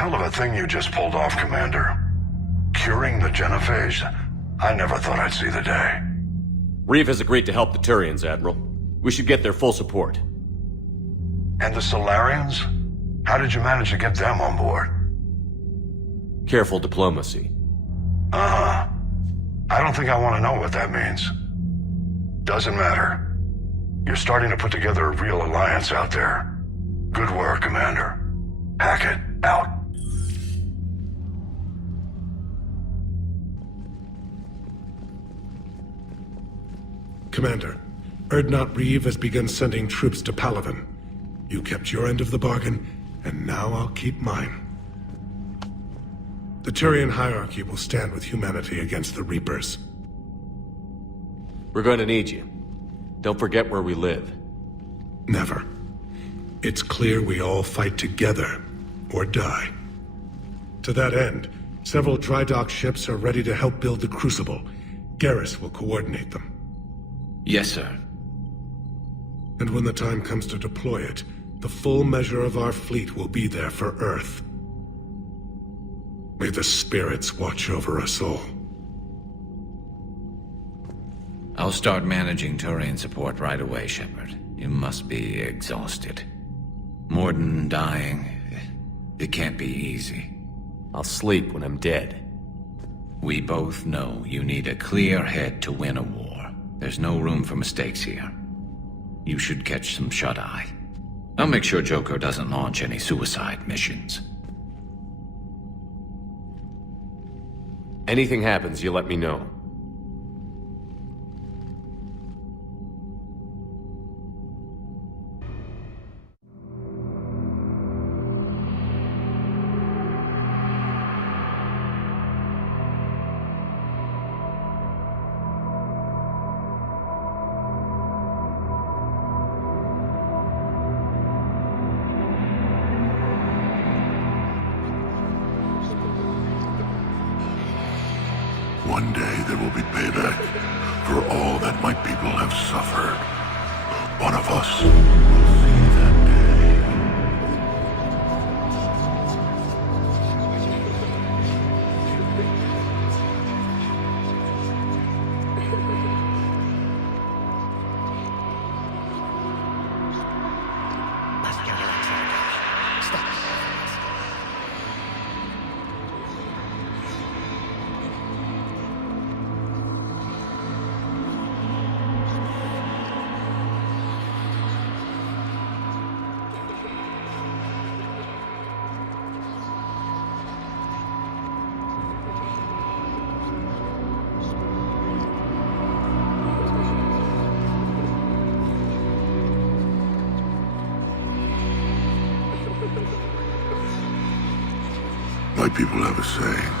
Hell of a thing you just pulled off, Commander. Curing the genophage? I never thought I'd see the day. Reeve has agreed to help the Turians, Admiral. We should get their full support. And the Solarians? How did you manage to get them on board? Careful diplomacy. Uh-huh. I don't think I want to know what that means. Doesn't matter. You're starting to put together a real alliance out there. Good work, Commander. Hackett, out. Commander, Erdnot Reeve has begun sending troops to Palaven. You kept your end of the bargain, and now I'll keep mine. The Turian hierarchy will stand with humanity against the Reapers. We're going to need you. Don't forget where we live. Never. It's clear we all fight together, or die. To that end, several dry dock ships are ready to help build the Crucible. Garrus will coordinate them. Yes, sir. And when the time comes to deploy it, the full measure of our fleet will be there for Earth. May the spirits watch over us all. I'll start managing Turian support right away, Shepard. You must be exhausted. Morden dying, it can't be easy. I'll sleep when I'm dead. We both know you need a clear head to win a war. There's no room for mistakes here. You should catch some shut-eye. I'll make sure Joker doesn't launch any suicide missions. Anything happens, you let me know. One day there will be payback for all that my people have suffered. One of us will see that day. My people have a saying.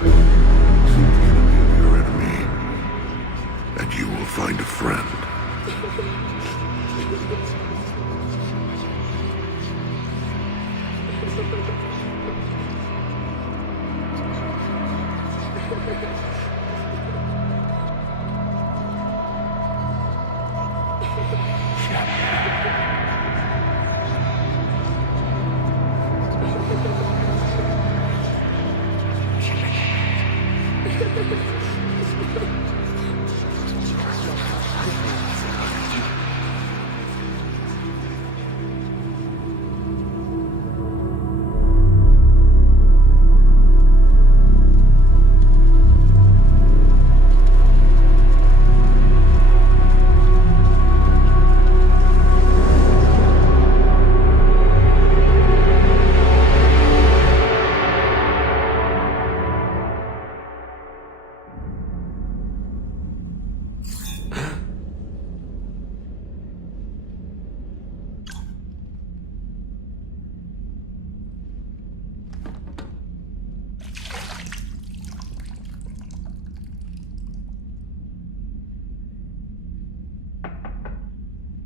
Seek the enemy of your enemy, and you will find a friend.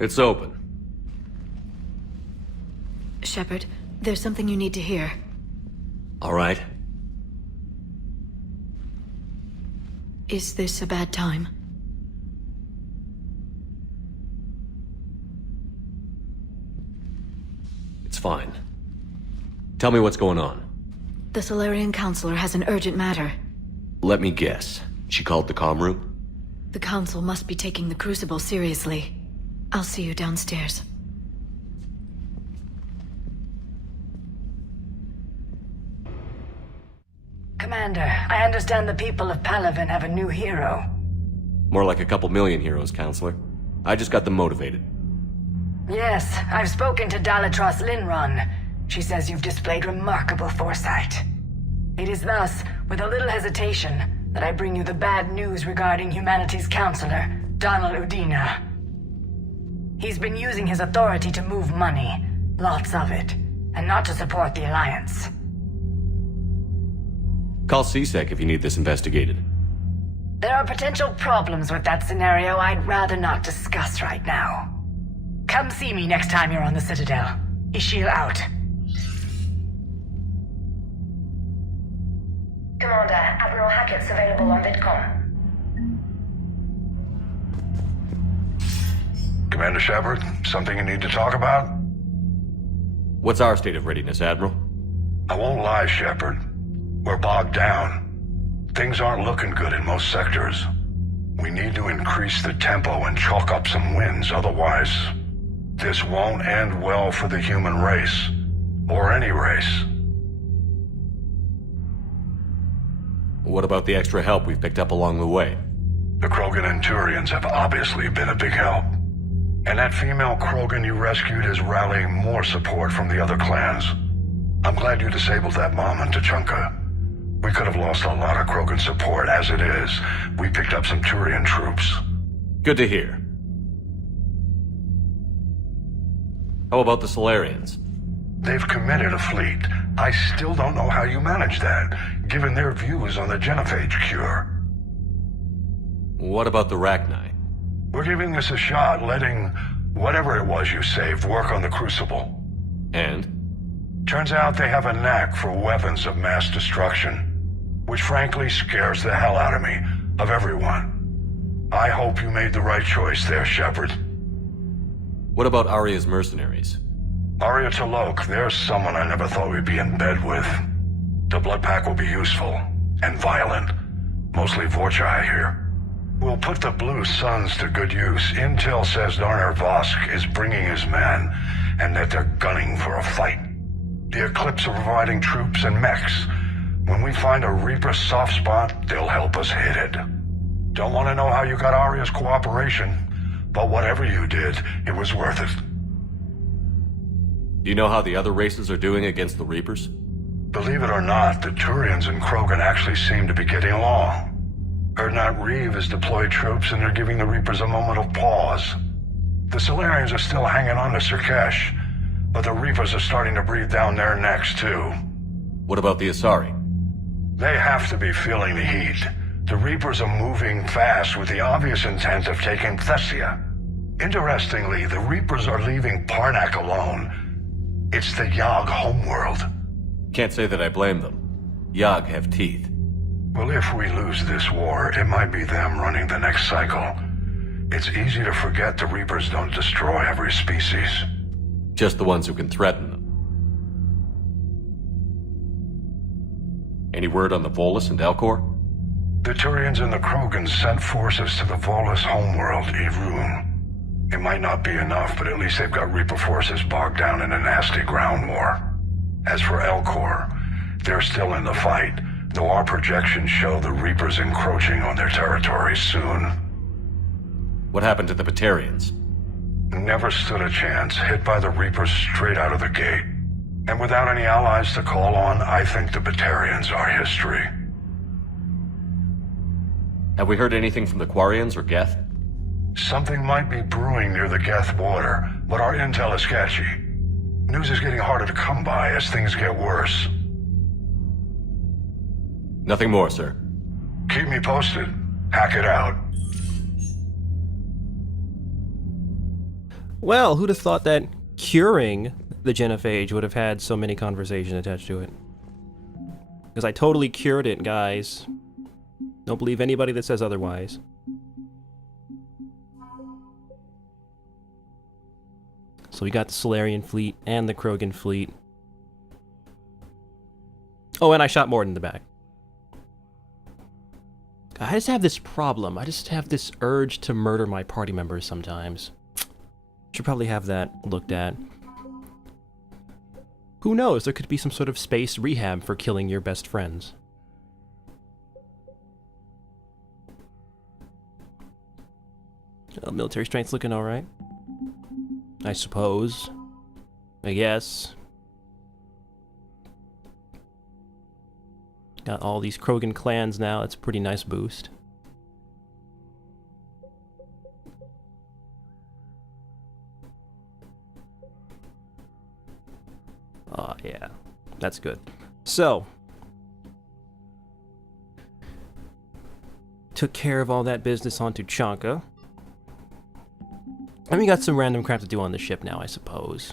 It's open. Shepard, there's something you need to hear. All right. Is this a bad time? It's fine. Tell me what's going on. The Solarian Counselor has an urgent matter. Let me guess. She called the comm room? The Council must be taking the Crucible seriously. I'll see you downstairs. Commander, I understand the people of Palaven have a new hero. More like a couple million heroes, Counselor. I just got them motivated. Yes, I've spoken to Dalatros Linron. She says you've displayed remarkable foresight. It is thus, with a little hesitation, that I bring you the bad news regarding humanity's counselor, Donald Udina. He's been using his authority to move money, lots of it, and not to support the Alliance. Call CSEC if you need this investigated. There are potential problems with that scenario I'd rather not discuss right now. Come see me next time you're on the Citadel. Ishil out. Commander, Admiral Hackett's available on VidCom. Commander Shepard, something you need to talk about? What's our state of readiness, Admiral? I won't lie, Shepard. We're bogged down. Things aren't looking good in most sectors. We need to increase the tempo and chalk up some wins, otherwise this won't end well for the human race. Or any race. What about the extra help we've picked up along the way? The Krogan and Turians have obviously been a big help. And that female Krogan you rescued is rallying more support from the other clans. I'm glad you disabled that bomb on Tachanka. We could have lost a lot of Krogan support. As it is, we picked up some Turian troops. Good to hear. How about the Solarians? They've committed a fleet. I still don't know how you manage that, given their views on the genophage cure. What about the Rachni? We're giving this a shot, letting whatever it was you saved work on the Crucible. And? Turns out they have a knack for weapons of mass destruction, which frankly scares the hell out of me, of everyone. I hope you made the right choice there, Shepard. What about Arya's mercenaries? Arya T'Lok, there's someone I never thought we'd be in bed with. The Blood Pack will be useful, and violent. Mostly Vorcha, I hear. We'll put the Blue Suns to good use. Intel says Darner Vosk is bringing his men, and that they're gunning for a fight. The Eclipse are providing troops and mechs. When we find a Reaper soft spot, they'll help us hit it. Don't want to know how you got Arya's cooperation, but whatever you did, it was worth it. Do you know how the other races are doing against the Reapers? Believe it or not, the Turians and Krogan actually seem to be getting along. Erdnot Reeve has deployed troops and they're giving the Reapers a moment of pause. The Solarians are still hanging on to Surkesh, but the Reapers are starting to breathe down their necks too. What about the Asari? They have to be feeling the heat. The Reapers are moving fast with the obvious intent of taking Thessia. Interestingly, the Reapers are leaving Parnak alone. It's the Yogg homeworld. Can't say that I blame them. Yogg have teeth. Well, if we lose this war, it might be them running the next cycle. It's easy to forget the Reapers don't destroy every species. Just the ones who can threaten them. Any word on the Volus and Elcor? The Turians and the Krogans sent forces to the Volus homeworld, Irun. It might not be enough, but at least they've got Reaper forces bogged down in a nasty ground war. As for Elcor, they're still in the fight, though our projections show the Reapers encroaching on their territory soon. What happened to the Batarians? Never stood a chance, hit by the Reapers straight out of the gate. And without any allies to call on, I think the Batarians are history. Have we heard anything from the Quarians or Geth? Something might be brewing near the Geth border, but our intel is sketchy. News is getting harder to come by as things get worse. Nothing more, sir. Keep me posted. Hack it out. Well, who'd have thought that curing the genophage would have had so many conversations attached to it? Because I totally cured it, guys. Don't believe anybody that says otherwise. So we got the Solarian fleet and the Krogan fleet. Oh, and I shot Morden in the back. I just have this problem. I just have this urge to murder my party members sometimes. Should probably have that looked at. Who knows? There could be some sort of space rehab for killing your best friends. Military strength's looking alright. I suppose. I guess. Got all these Krogan clans now. That's a pretty nice boost. Oh, yeah. That's good. So. Took care of all that business on Tuchanka. And we got some random crap to do on the ship now, I suppose.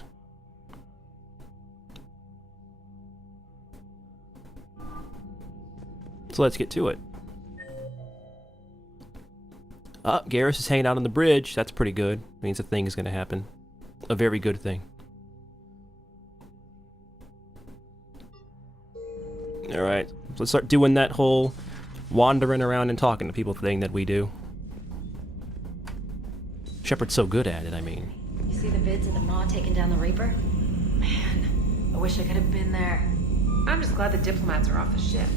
So let's get to it. Garrus is hanging out on the bridge. That's pretty good. Means a thing is going to happen. A very good thing. Alright, so let's start doing that whole wandering around and talking to people thing that we do. Shepard's so good at it, I mean. You see the vids of the Maw taking down the Reaper? Man, I wish I could have been there. I'm just glad the diplomats are off the ship.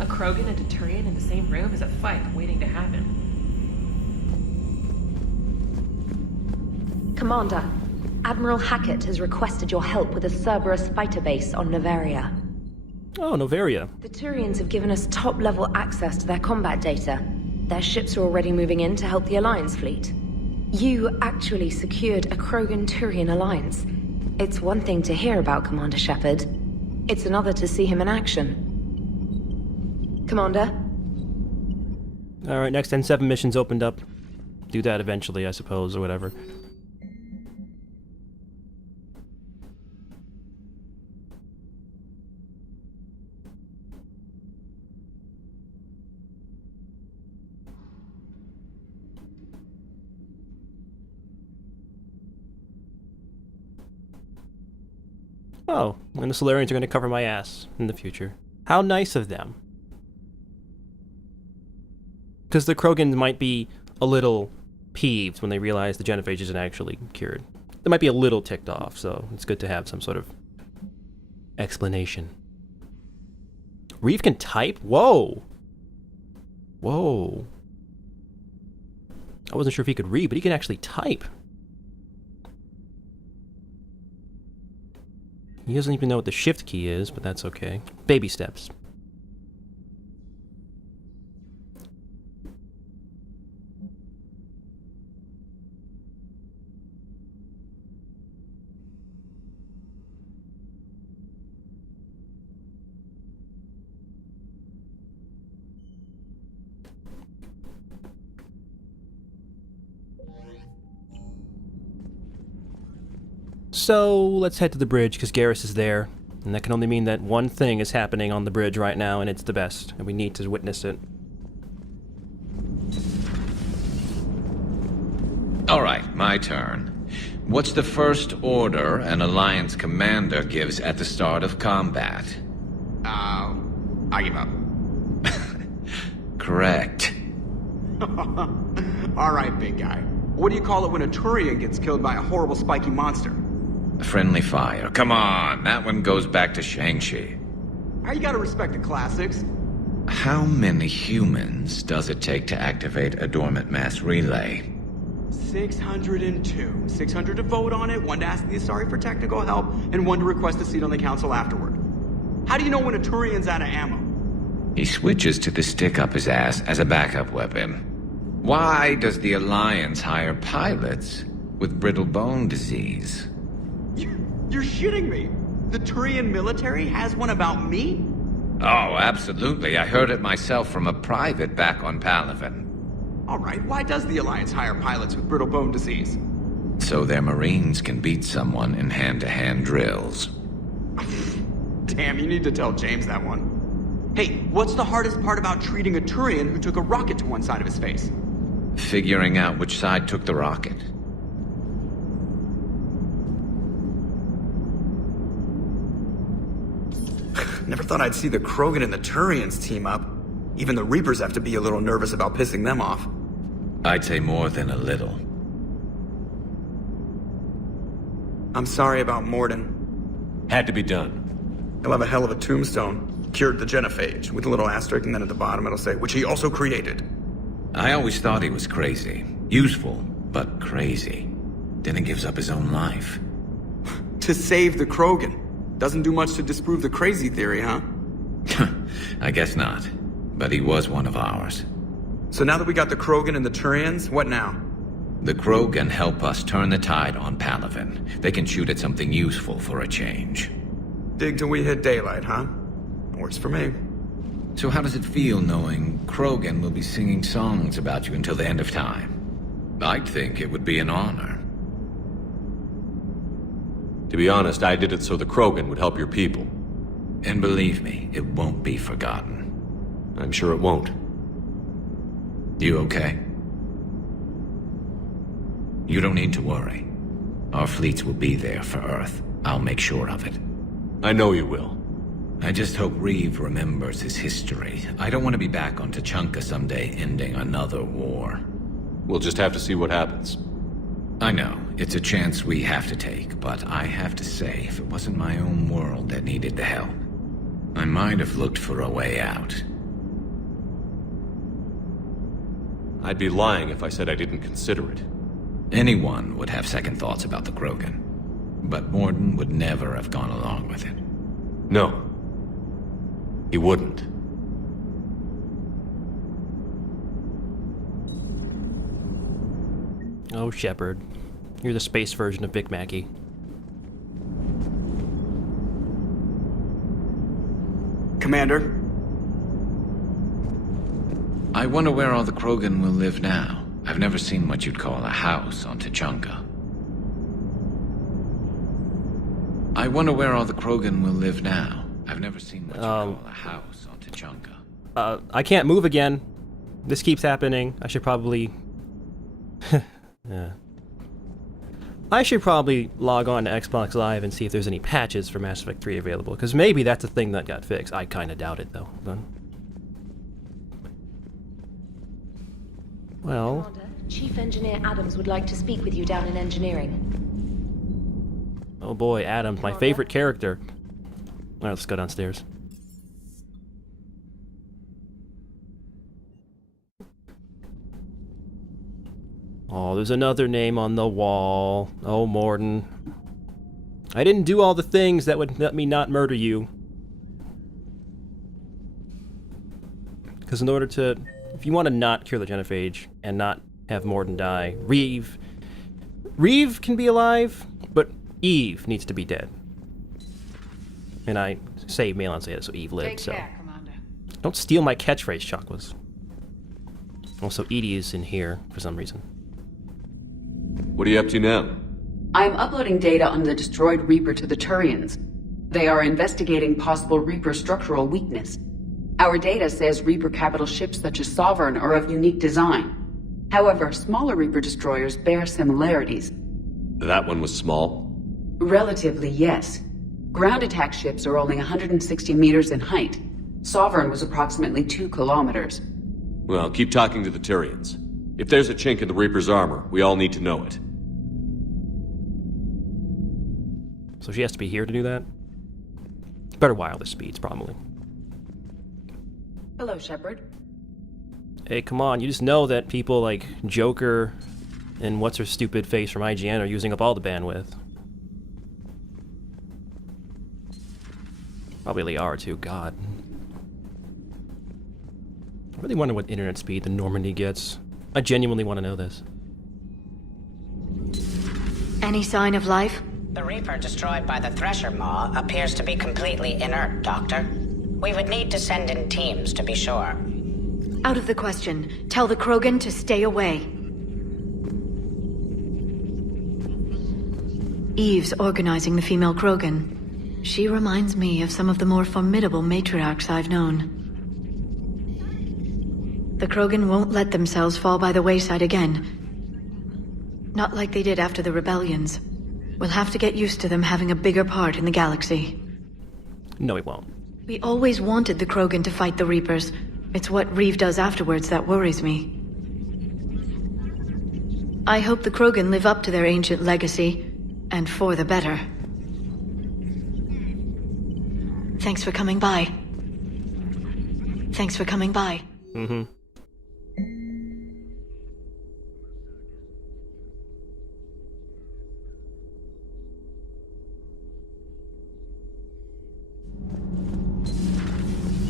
A Krogan and a Turian in the same room is a fight waiting to happen. Commander, Admiral Hackett has requested your help with a Cerberus fighter base on Novaria. Oh, Novaria. The Turians have given us top-level access to their combat data. Their ships are already moving in to help the Alliance fleet. You actually secured a Krogan-Turian alliance. It's one thing to hear about Commander Shepard. It's another to see him in action. Commander? Alright, next N7 mission's opened up. Do that eventually, I suppose, or whatever. Oh, and the Solarians are going to cover my ass in the future. How nice of them. Because the Krogan might be a little peeved when they realize the genophage isn't actually cured. They might be a little ticked off, so it's good to have some sort of explanation. Reeve can type? Whoa! Whoa. I wasn't sure if he could read, but he can actually type. He doesn't even know what the shift key is, but that's okay. Baby steps. So, let's head to the bridge, because Garrus is there. And that can only mean that one thing is happening on the bridge right now, and it's the best. And we need to witness it. Alright, my turn. What's the first order an Alliance commander gives at the start of combat? I give up. Correct. Alright, big guy. What do you call it when a Turian gets killed by a horrible spiky monster? Friendly fire. Come on, that one goes back to Shang-Chi. You gotta respect the classics. How many humans does it take to activate a dormant mass relay? 602. 600 to vote on it, 1 to ask the Asari for technical help, and 1 to request a seat on the council afterward. How do you know when a Turian's out of ammo? He switches to the stick up his ass as a backup weapon. Why does the Alliance hire pilots with brittle bone disease? You're shitting me! The Turian military has one about me? Oh, absolutely. I heard it myself from a private back on Palaven. Alright, why does the Alliance hire pilots with brittle bone disease? So their Marines can beat someone in hand-to-hand drills. Damn, you need to tell James that one. Hey, what's the hardest part about treating a Turian who took a rocket to one side of his face? Figuring out which side took the rocket. Never thought I'd see the Krogan and the Turians team up. Even the Reapers have to be a little nervous about pissing them off. I'd say more than a little. I'm sorry about Morden. Had to be done. He'll have a hell of a tombstone. Cured the genophage, with a little asterisk, and then at the bottom it'll say, which he also created. I always thought he was crazy. Useful, but crazy. Then he gives up his own life. To save the Krogan. Doesn't do much to disprove the crazy theory, huh? I guess not. But he was one of ours. So now that we got the Krogan and the Turians, what now? The Krogan help us turn the tide on Palaven. They can shoot at something useful for a change. Dig till we hit daylight, huh? Works for me. So how does it feel knowing Krogan will be singing songs about you until the end of time? I'd think it would be an honor. To be honest, I did it so the Krogan would help your people. And believe me, it won't be forgotten. I'm sure it won't. You okay? You don't need to worry. Our fleets will be there for Earth. I'll make sure of it. I know you will. I just hope Reeve remembers his history. I don't want to be back on Tachanka someday ending another war. We'll just have to see what happens. I know, it's a chance we have to take, but I have to say, if it wasn't my own world that needed the help, I might have looked for a way out. I'd be lying if I said I didn't consider it. Anyone would have second thoughts about the Krogan, but Morden would never have gone along with it. No. He wouldn't. Oh, Shepard. You're the space version of Big Mackie. Commander? I wonder where all the Krogan will live now. I've never seen what you'd call a house on Tachanka. I wonder where all the Krogan will live now. I've never seen what you'd call a house on Tachanka. I can't move again. This keeps happening. I should probably... yeah. I should probably log on to Xbox Live and see if there's any patches for Mass Effect 3 available, because maybe that's a thing that got fixed. I kind of doubt it, though. Well... Commander, Chief Engineer Adams would like to speak with you down in engineering. Oh boy, Adams, my favorite character. Alright, let's go downstairs. Oh, there's another name on the wall. Oh, Morden. I didn't do all the things that would let me not murder you. Because in order to... If you want to not cure the genophage and not have Morden die, Reeve can be alive, but Eve needs to be dead. And I say Malon said it, so Eve lived, so... Commander. Don't steal my catchphrase, Chakwas. Also, Edie is in here for some reason. What are you up to now? I'm uploading data on the destroyed Reaper to the Turians. They are investigating possible Reaper structural weakness. Our data says Reaper capital ships such as Sovereign are of unique design. However, smaller Reaper destroyers bear similarities. That one was small? Relatively, yes. Ground attack ships are only 160 meters in height. Sovereign was approximately 2 kilometers. Well, keep talking to the Turians. If there's a chink in the Reaper's armor, we all need to know it. So she has to be here to do that? Better wireless speeds, probably. Hello, Shepard. Hey, come on, you just know that people like Joker and what's-her-stupid-face from IGN are using up all the bandwidth. Probably they are, too, God. I really wonder what internet speed the Normandy gets. I genuinely want to know this. Any sign of life? The Reaper destroyed by the Thresher Maw appears to be completely inert, Doctor. We would need to send in teams to be sure. Out of the question. Tell the Krogan to stay away. Eve's organizing the female Krogan. She reminds me of some of the more formidable matriarchs I've known. The Krogan won't let themselves fall by the wayside again. Not like they did after the rebellions. We'll have to get used to them having a bigger part in the galaxy. No, he won't. We always wanted the Krogan to fight the Reapers. It's what Reeve does afterwards that worries me. I hope the Krogan live up to their ancient legacy, and for the better. Thanks for coming by. Thanks for coming by. Mm-hmm.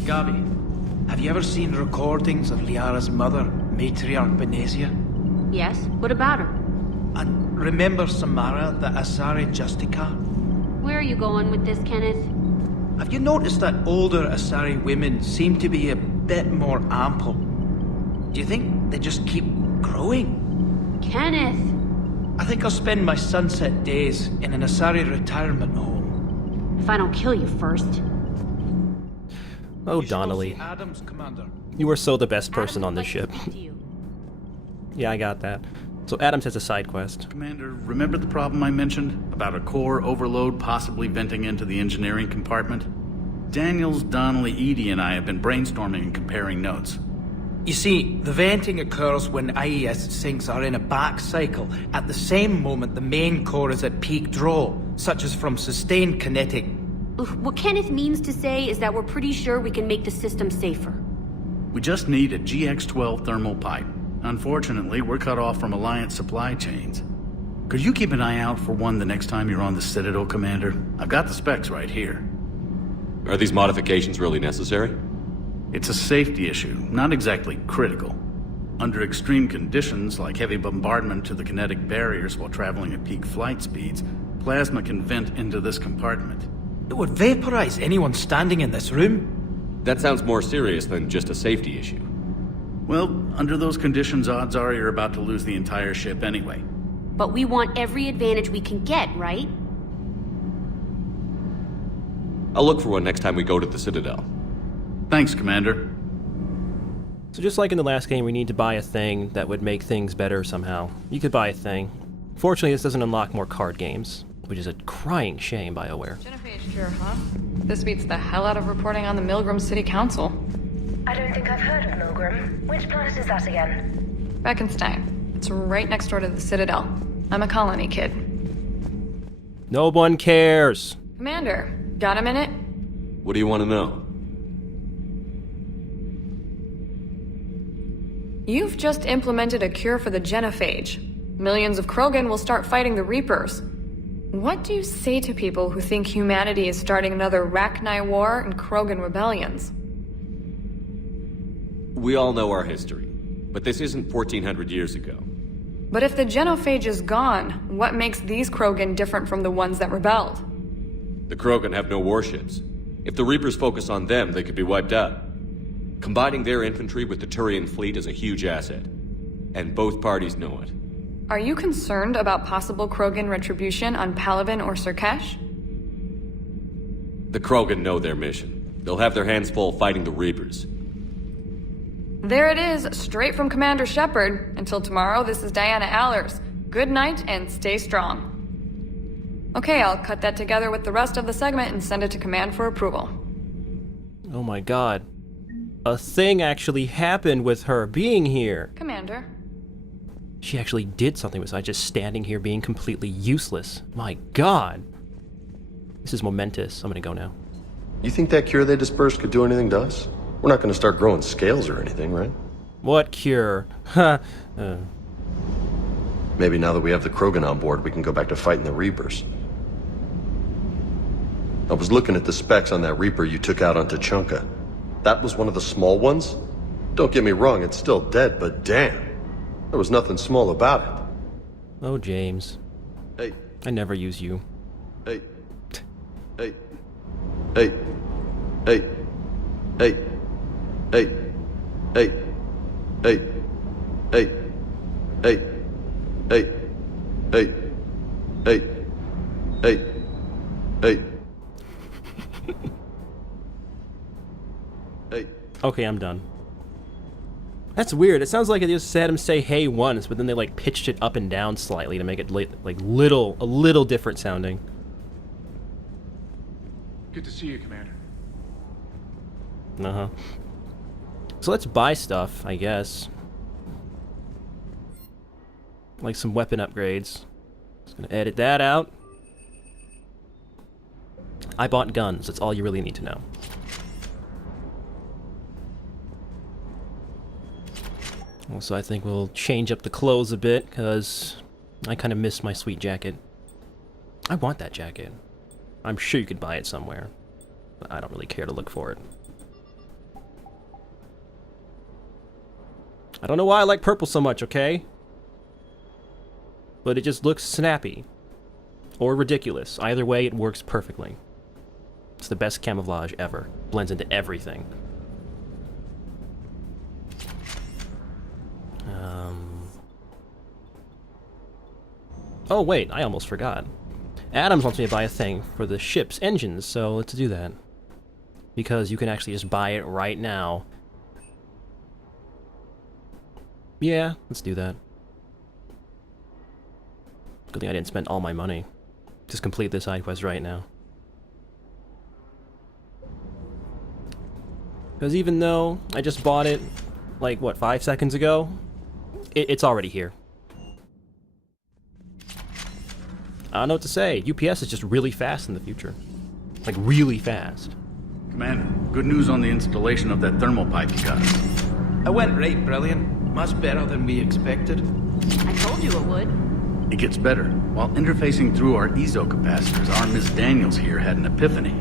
Gabi, have you ever seen recordings of Liara's mother, Matriarch Benezia? Yes? What about her? And remember Samara, the Asari Justica? Where are you going with this, Kenneth? Have you noticed that older Asari women seem to be a bit more ample? Do you think they just keep growing? Kenneth! I think I'll spend my sunset days in an Asari retirement home. If I don't kill you first. Oh, Donnelly. Adams, Commander. You were so the best person on this ship. Yeah, I got that. So Adams has a side quest. Commander, remember the problem I mentioned? About a core overload possibly venting into the engineering compartment? Daniels, Donnelly, Edie, and I have been brainstorming and comparing notes. You see, the venting occurs when IES sinks are in a back cycle, at the same moment the main core is at peak draw, such as from sustained kinetic. What Kenneth means to say is that we're pretty sure we can make the system safer. We just need a GX-12 thermal pipe. Unfortunately, we're cut off from Alliance supply chains. Could you keep an eye out for one the next time you're on the Citadel, Commander? I've got the specs right here. Are these modifications really necessary? It's a safety issue, not exactly critical. Under extreme conditions, like heavy bombardment to the kinetic barriers while traveling at peak flight speeds, plasma can vent into this compartment. It would vaporize anyone standing in this room. That sounds more serious than just a safety issue. Well, under those conditions, odds are you're about to lose the entire ship anyway. But we want every advantage we can get, right? I'll look for one next time we go to the Citadel. Thanks, Commander. So just like in the last game, we need to buy a thing that would make things better somehow. You could buy a thing. Fortunately, this doesn't unlock more card games, which is a crying shame, BioWare. Genophage cure, huh? This beats the hell out of reporting on the Milgram City Council. I don't think I've heard of Milgram. Which planet is that again? Beckenstein. It's right next door to the Citadel. I'm a colony kid. No one cares. Commander, got a minute? What do you want to know? You've just implemented a cure for the genophage. Millions of Krogan will start fighting the Reapers. What do you say to people who think humanity is starting another Rachni War and Krogan rebellions? We all know our history, but this isn't 1400 years ago. But if the genophage is gone, what makes these Krogan different from the ones that rebelled? The Krogan have no warships. If the Reapers focus on them, they could be wiped out. Combining their infantry with the Turian fleet is a huge asset, and both parties know it. Are you concerned about possible Krogan retribution on Palaven or Surkesh? The Krogan know their mission. They'll have their hands full fighting the Reapers. There it is, straight from Commander Shepard. Until tomorrow, this is Diana Allers. Good night and stay strong. Okay, I'll cut that together with the rest of the segment and send it to Command for approval. Oh my god. A thing actually happened with her being here. Commander. She actually did something besides just standing here being completely useless. My god. This is momentous. I'm gonna go now. You think that cure they dispersed could do anything to us? We're not gonna start growing scales or anything, right? What cure? Ha! Maybe now that we have the Krogan on board, we can go back to fighting the Reapers. I was looking at the specs on that Reaper you took out on Tuchanka. That was one of the small ones? Don't get me wrong, it's still dead, but damn. There was nothing small about it. Oh, James. Hey. I never use you. Hey. Hey. Hey. Hey. Hey. Hey. Hey. Hey. Hey. Hey. Hey. Hey. Hey. Hey. Hey. Hey. Okay, I'm done. That's weird. It sounds like it just had him say hey once, but then they like pitched it up and down slightly to make it like a little different sounding. Good to see you, Commander. Uh-huh. So let's buy stuff, I guess. Like some weapon upgrades. Just gonna edit that out. I bought guns, that's all you really need to know. Also, I think we'll change up the clothes a bit, because I kind of miss my sweet jacket. I want that jacket. I'm sure you could buy it somewhere, but I don't really care to look for it. I don't know why I like purple so much, okay? But it just looks snappy. Or ridiculous. Either way, it works perfectly. It's the best camouflage ever. Blends into everything. Oh wait, I almost forgot. Adams wants me to buy a thing for the ship's engines, so let's do that. Because you can actually just buy it right now. Yeah, let's do that. Good thing I didn't spend all my money. Just complete this side quest right now. Because even though I just bought it, like, what, 5 seconds ago? It's already here. I don't know what to say. UPS is just really fast in the future. Like, really fast. Commander, good news on the installation of that thermal pipe you got us. It went right brilliant. Much better than we expected. I told you it would. It gets better. While interfacing through our ezo capacitors, our Miss Daniels here had an epiphany.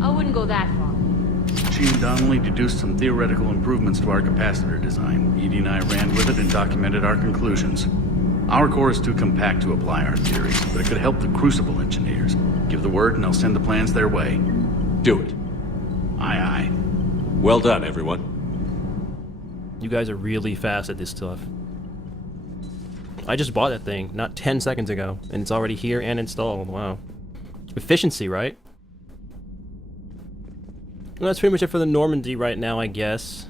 I wouldn't go that far. She and Donnelly deduced some theoretical improvements to our capacitor design. Edie and I ran with it and documented our conclusions. Our core is too compact to apply our theories, but it could help the Crucible engineers. Give the word and I'll send the plans their way. Do it. Aye, aye. Well done, everyone. You guys are really fast at this stuff. I just bought that thing not 10 seconds ago, and it's already here and installed. Wow. Efficiency, right? Well, that's pretty much it for the Normandy right now, I guess.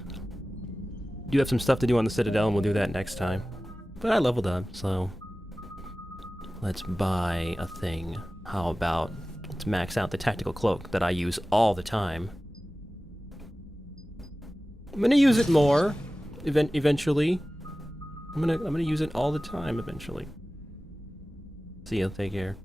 Do have some stuff to do on the Citadel, and we'll do that next time. But I leveled up, so let's buy a thing. How about let's max out the tactical cloak that I use all the time. I'm gonna use it more eventually. I'm gonna use it all the time eventually. See ya, take care.